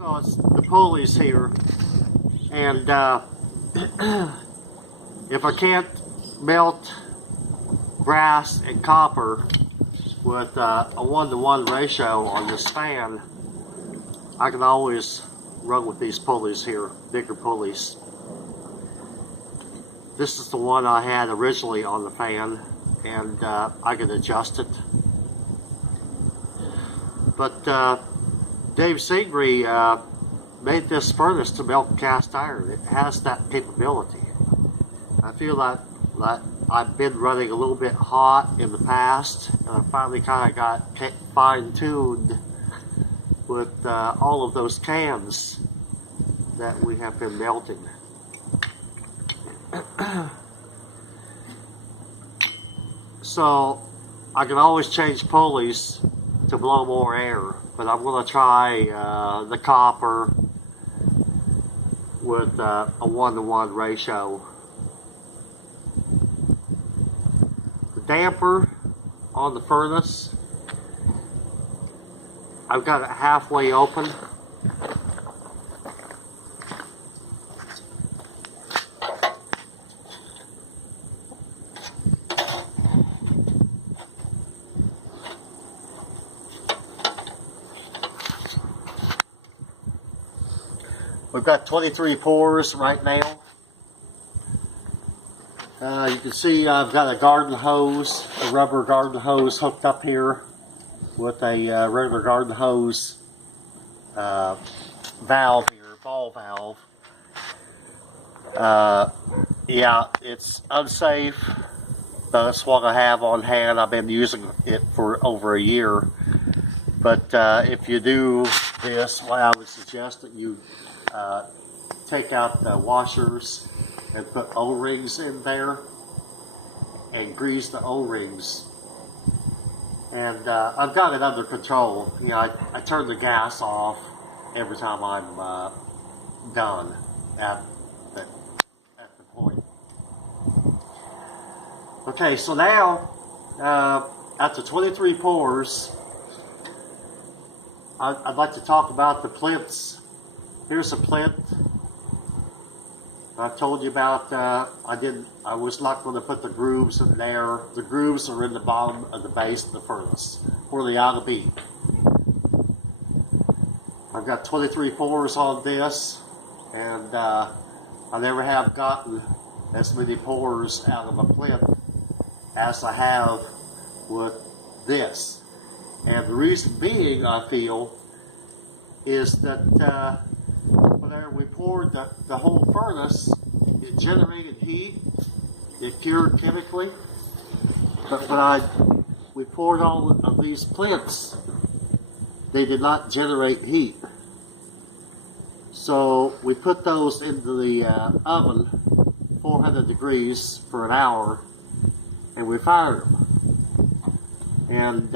So it's the pulleys here, and if I can't melt brass and copper with a 1-to-1 ratio on this fan, I can always run with these pulleys here, bigger pulleys. This is the one I had originally on the fan, and I can adjust it. But Dave Singry made this furnace to melt cast iron. It has that capability. I feel like I've been running a little bit hot in the past, and I finally kind of got fine-tuned with all of those cans that we have been melting. So I can always change pulleys to blow more air, but I'm going to try the copper with a 1-to-1 ratio. The damper on the furnace, I've got it halfway open. We've got 23 pours right now. You can see I've got a garden hose, a rubber garden hose hooked up here with a regular garden hose valve here, ball valve. Yeah, it's unsafe, but that's what I have on hand. I've been using it for over a year. But if you do this, what I would suggest that you take out the washers and put O-rings in there and grease the O-rings. And I've got it under control. You know, I turn the gas off every time I'm done at the point. Okay, so now after 23 pours, I'd like to talk about the plinths. Here's a plinth. I've told you about, I was not going to put the grooves in there. The grooves are in the bottom of the base of the furnace, where they ought to be. I've got 23 pours on this, and I never have gotten as many pours out of a plinth as I have with this. And the reason being, I feel, is that whenever we poured the whole furnace, it generated heat, it cured chemically. But when we poured all of these plinths, they did not generate heat. So we put those into the oven, 400 degrees for an hour, and we fired them. And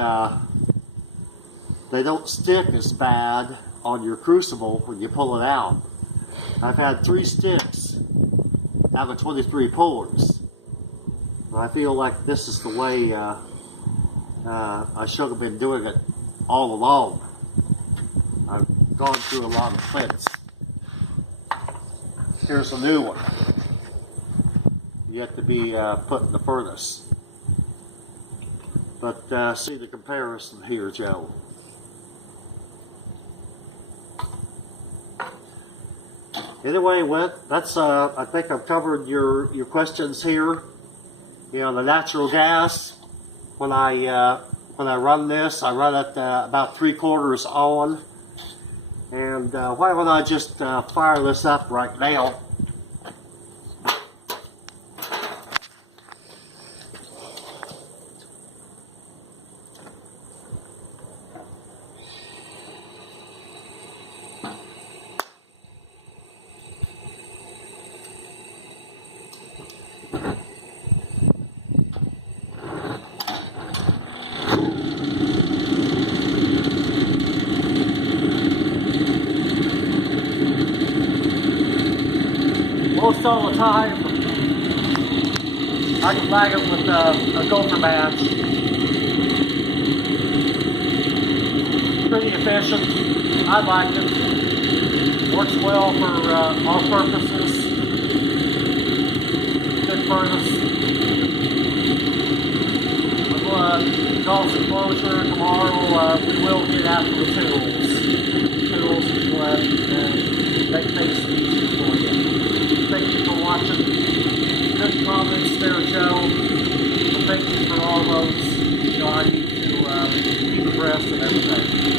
they don't stick as bad on your crucible when you pull it out. I've had 3 sticks out of 23 pours. I feel like this is the way I should have been doing it all along. I've gone through a lot of plinths. Here's a new one, yet to be put in the furnace. But see the comparison here, Joe. Anyway, that's I think I've covered your questions here. You know, the natural gas. When I run this, I run it about 3/4 on. And why don't I just fire this up right now? Most all the time, I can bag it with a gopher match. Pretty efficient. I like it. for all purposes. Good furnace. I'm going to call some closure tomorrow. We will get after the tools to make things easier for you. Thank you for watching. Good comments there, Joe. Well, thank you for all those. I need to keep abreast of everything.